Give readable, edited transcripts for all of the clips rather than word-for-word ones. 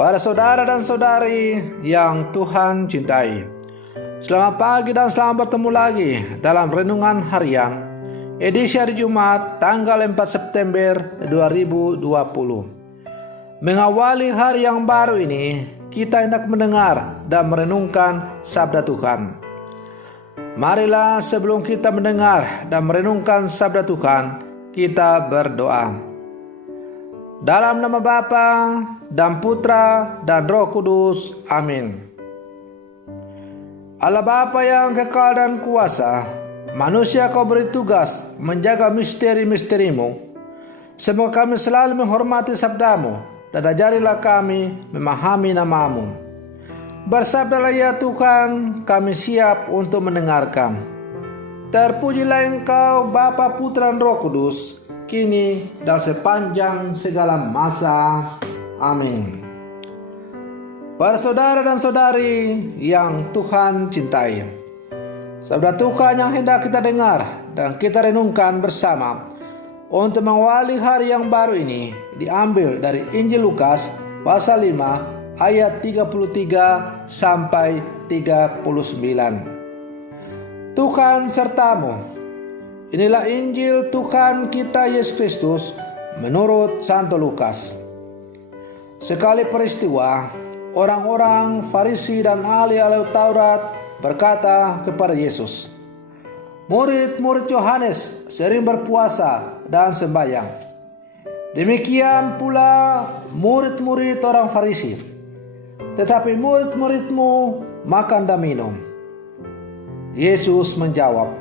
Para saudara dan saudari yang Tuhan cintai, selamat pagi dan selamat bertemu lagi dalam Renungan Harian edisi hari Jumat tanggal 4 September 2020. Mengawali hari yang baru ini, kita hendak mendengar dan merenungkan sabda Tuhan. Marilah sebelum kita mendengar dan merenungkan sabda Tuhan, kita berdoa. Dalam nama Bapa dan Putra dan Roh Kudus. Amin. Allah Bapa yang kekal dan kuasa, manusia Kau beri tugas menjaga misteri-misteri-Mu. Semoga kami selalu menghormati sabda-Mu dan ajarilah kami memahami nama-Mu. Bersabdalah ya Tuhan, kami siap untuk mendengarkan. Terpujilah Engkau Bapa, Putra dan Roh Kudus, kini dan sepanjang segala masa. Amin. Para saudara dan saudari yang Tuhan cintai, sabda Tuhan yang hendak kita dengar dan kita renungkan bersama untuk mengawali hari yang baru ini diambil dari Injil Lukas pasal 5 ayat 33 sampai 39. Tuhan sertamu. Inilah Injil Tuhan kita Yesus Kristus menurut Santo Lukas. Sekali peristiwa, orang-orang Farisi dan ahli-ahli Taurat berkata kepada Yesus, "Murid-murid Yohanes sering berpuasa dan sembahyang. Demikian pula murid-murid orang Farisi. Tetapi murid-muridmu makan dan minum." Yesus menjawab,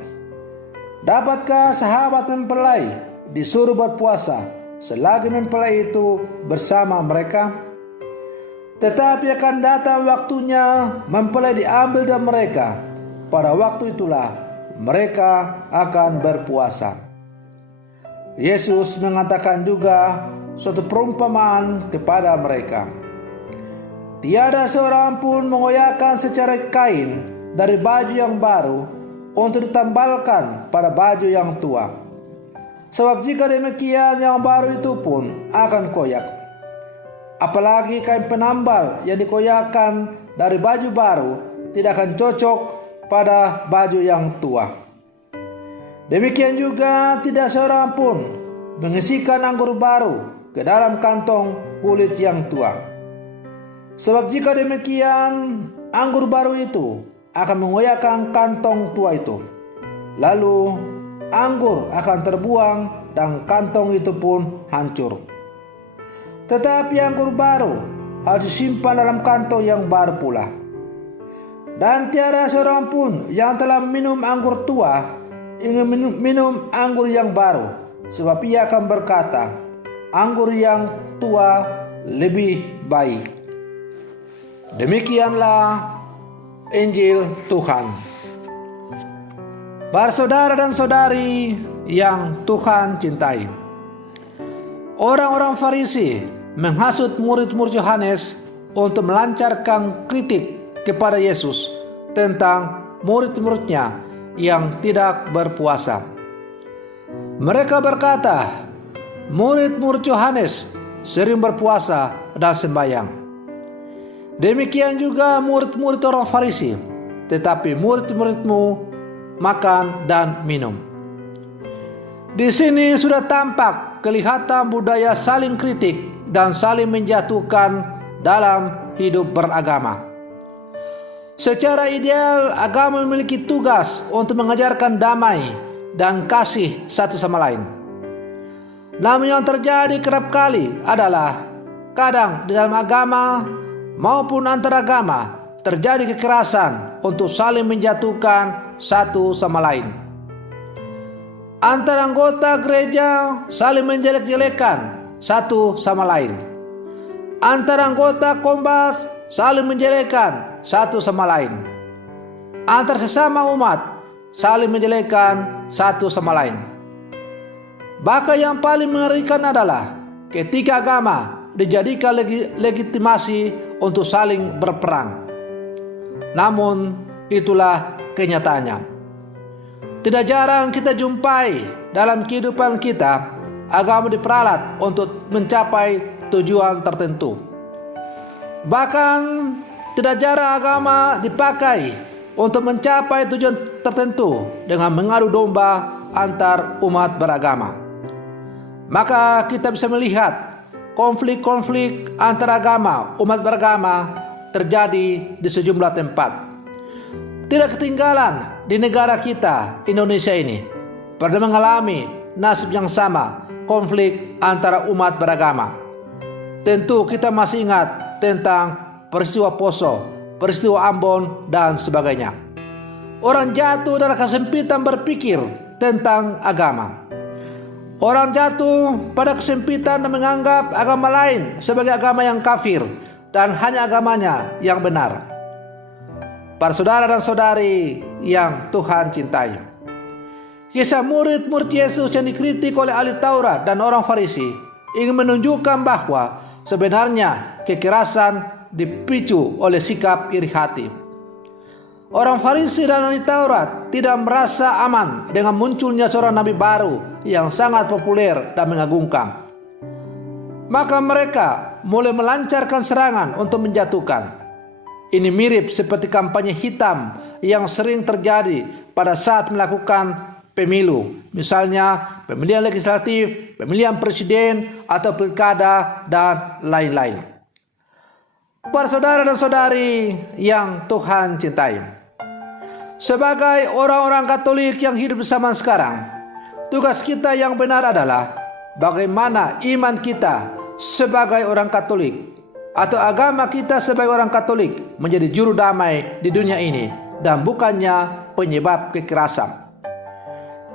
"Dapatkah sahabat mempelai disuruh berpuasa selagi mempelai itu bersama mereka? Tetapi akan datang waktunya mempelai diambil dari mereka. Pada waktu itulah mereka akan berpuasa." Yesus mengatakan juga suatu perumpamaan kepada mereka. "Tiada seorang pun mengoyakkan secara kain dari baju yang baru untuk ditambalkan pada baju yang tua. Sebab jika demikian, yang baru itu pun akan koyak. Apalagi kain penambal yang dikoyakkan dari baju baru tidak akan cocok pada baju yang tua. Demikian juga tidak seorang pun mengisikan anggur baru ke dalam kantong kulit yang tua. Sebab jika demikian, anggur baru itu akan mengoyakkan kantong tua itu. Lalu anggur akan terbuang dan kantong itu pun hancur. Tetapi anggur baru harus disimpan dalam kantong yang baru pula. Dan tiada seorang pun yang telah minum anggur tua ingin minum anggur yang baru, sebab ia akan berkata, anggur yang tua lebih baik." Demikianlah Injil Tuhan. Para saudara dan saudari yang Tuhan cintai, orang-orang Farisi menghasut murid-murid Yohanes untuk melancarkan kritik kepada Yesus tentang murid-muridnya yang tidak berpuasa. Mereka berkata, murid-murid Yohanes sering berpuasa dan sembahyang. Demikian juga murid-murid orang Farisi, tetapi murid-muridmu makan dan minum. Di sini sudah tampak kelihatan budaya saling kritik dan saling menjatuhkan dalam hidup beragama. Secara ideal, agama memiliki tugas untuk mengajarkan damai dan kasih satu sama lain. Namun yang terjadi kerap kali adalah kadang di dalam agama maupun antar agama terjadi kekerasan untuk saling menjatuhkan satu sama lain. Antara anggota gereja saling menjelek-jelekan satu sama lain. Antara anggota Kombas saling menjelekkan satu sama lain. Antar sesama umat saling menjelekkan satu sama lain. Bahkan yang paling mengerikan adalah ketika agama dijadikan legitimasi untuk saling berperang. Namun itulah kenyataannya. Tidak jarang kita jumpai dalam kehidupan kita agama diperalat untuk mencapai tujuan tertentu. Bahkan tidak jarang agama dipakai untuk mencapai tujuan tertentu dengan mengadu domba antar umat beragama. Maka kita bisa melihat konflik-konflik antar agama, umat beragama terjadi di sejumlah tempat. Tidak ketinggalan di negara kita, Indonesia ini, pernah mengalami nasib yang sama, konflik antara umat beragama. Tentu kita masih ingat tentang peristiwa Poso, peristiwa Ambon, dan sebagainya. Orang jatuh dalam kesempitan berpikir tentang agama. Orang jatuh pada kesempitan dan menganggap agama lain sebagai agama yang kafir dan hanya agamanya yang benar. Para saudara dan saudari yang Tuhan cintai, kisah murid-murid Yesus yang dikritik oleh ahli Taurat dan orang Farisi ingin menunjukkan bahwa sebenarnya kekerasan dipicu oleh sikap iri hati. Orang Farisi dan ahli Taurat tidak merasa aman dengan munculnya seorang nabi baru yang sangat populer dan mengagumkan. Maka mereka mulai melancarkan serangan untuk menjatuhkan. Ini mirip seperti kampanye hitam yang sering terjadi pada saat melakukan pemilu. Misalnya pemilihan legislatif, pemilihan presiden, atau pilkada, dan lain-lain. Para saudara dan saudari yang Tuhan cintai, sebagai orang-orang Katolik yang hidup di zaman sekarang, tugas kita yang benar adalah bagaimana iman kita sebagai orang Katolik atau agama kita sebagai orang Katolik menjadi juru damai di dunia ini dan bukannya penyebab kekerasan.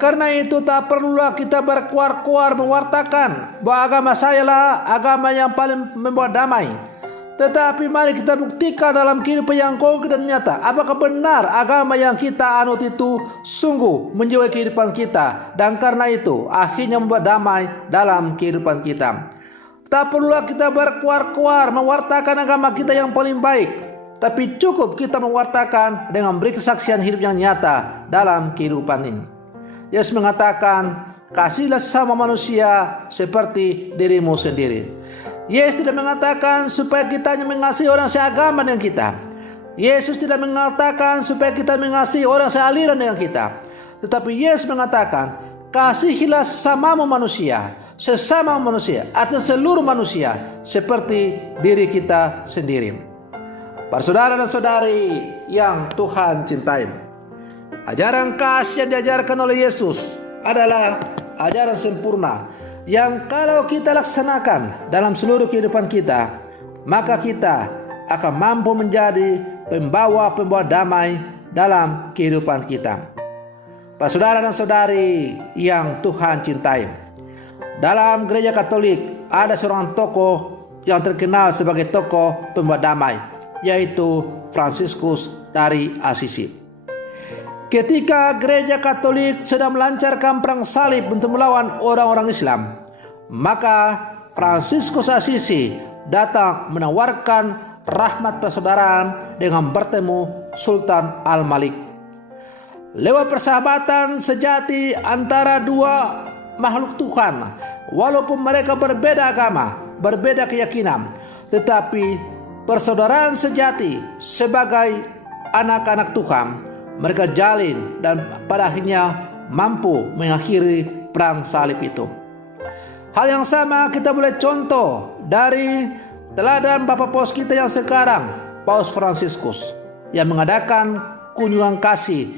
Karena itu tak perlulah kita berkuar-kuar mewartakan bahwa agama saya lah agama yang paling membawa damai. Tetapi mari kita buktikan dalam kehidupan yang konkret dan nyata, apakah benar agama yang kita anut itu sungguh menjiwai kehidupan kita, dan karena itu akhirnya membuat damai dalam kehidupan kita. Tak perlulah kita berkuar-kuar mewartakan agama kita yang paling baik, tapi cukup kita mewartakan dengan beri kesaksian hidup yang nyata dalam kehidupan ini. Yesus mengatakan, kasihlah sama manusia seperti dirimu sendiri. Yesus tidak mengatakan supaya kita hanya mengasihi orang seagama dengan kita. Yesus tidak mengatakan supaya kita mengasihi orang sealiran dengan kita. Tetapi Yesus mengatakan, kasihilah samamu manusia, sesama manusia, atau seluruh manusia seperti diri kita sendiri. Para saudara dan saudari yang Tuhan cintai, ajaran kasih yang diajarkan oleh Yesus adalah ajaran sempurna yang kalau kita laksanakan dalam seluruh kehidupan kita, maka kita akan mampu menjadi pembawa-pembawa damai dalam kehidupan kita. Para saudara dan saudari yang Tuhan cintai, dalam gereja Katolik ada seorang tokoh yang terkenal sebagai tokoh pembawa damai, yaitu Fransiskus dari Assisi. Ketika gereja Katolik sedang melancarkan perang salib untuk melawan orang-orang Islam, maka Fransiskus Assisi datang menawarkan rahmat persaudaraan dengan bertemu Sultan Al-Malik. Lewat persahabatan sejati antara dua makhluk Tuhan, walaupun mereka berbeda agama, berbeda keyakinan, tetapi persaudaraan sejati sebagai anak-anak Tuhan mereka jalin dan pada akhirnya mampu mengakhiri perang salib itu. Hal yang sama kita boleh contoh dari teladan Bapak Paus kita yang sekarang, Paus Fransiskus, yang mengadakan kunjungan kasih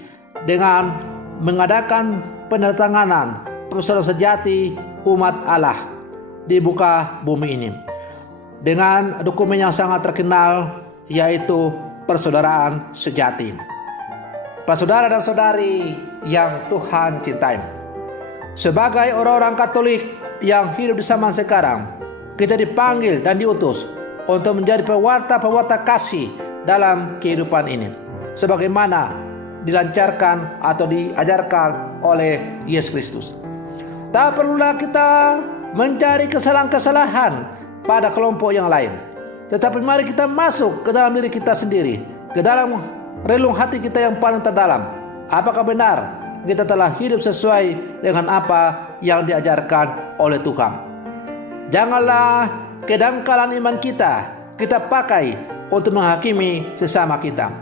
dengan mengadakan penandatanganan persaudaraan sejati umat Allah di muka bumi ini dengan dokumen yang sangat terkenal, yaitu persaudaraan sejati. Para saudara dan saudari yang Tuhan cintai, sebagai orang-orang Katolik yang hidup di zaman sekarang, kita dipanggil dan diutus untuk menjadi pewarta-pewarta kasih dalam kehidupan ini, sebagaimana dilancarkan atau diajarkan oleh Yesus Kristus. Tak perlulah kita mencari kesalahan-kesalahan pada kelompok yang lain, tetapi mari kita masuk ke dalam diri kita sendiri, ke dalam relung hati kita yang paling terdalam. Apakah benar kita telah hidup sesuai dengan apa yang diajarkan oleh Tuhan? Janganlah kedangkalan iman kita kita pakai untuk menghakimi sesama kita.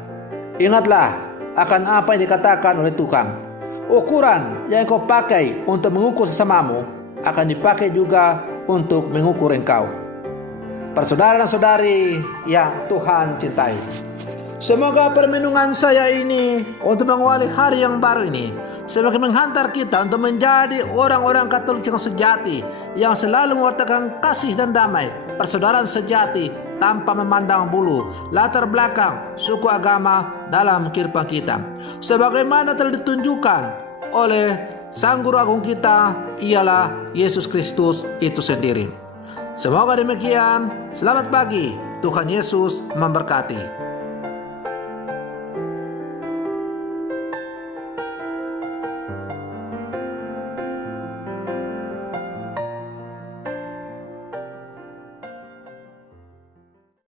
Ingatlah akan apa yang dikatakan oleh Tuhan. Ukuran yang kau pakai untuk mengukur sesamamu akan dipakai juga untuk mengukur engkau. Persaudara dan saudari yang Tuhan cintai, semoga permenungan saya ini untuk mengawali hari yang baru ini semakin menghantar kita untuk menjadi orang-orang Katolik yang sejati, yang selalu mewartakan kasih dan damai, persaudaraan sejati tanpa memandang bulu, latar belakang, suku, agama dalam kehidupan kita. Sebagaimana telah ditunjukkan oleh Sang Guru Agung kita, ialah Yesus Kristus itu sendiri. Semoga demikian. Selamat pagi. Tuhan Yesus memberkati.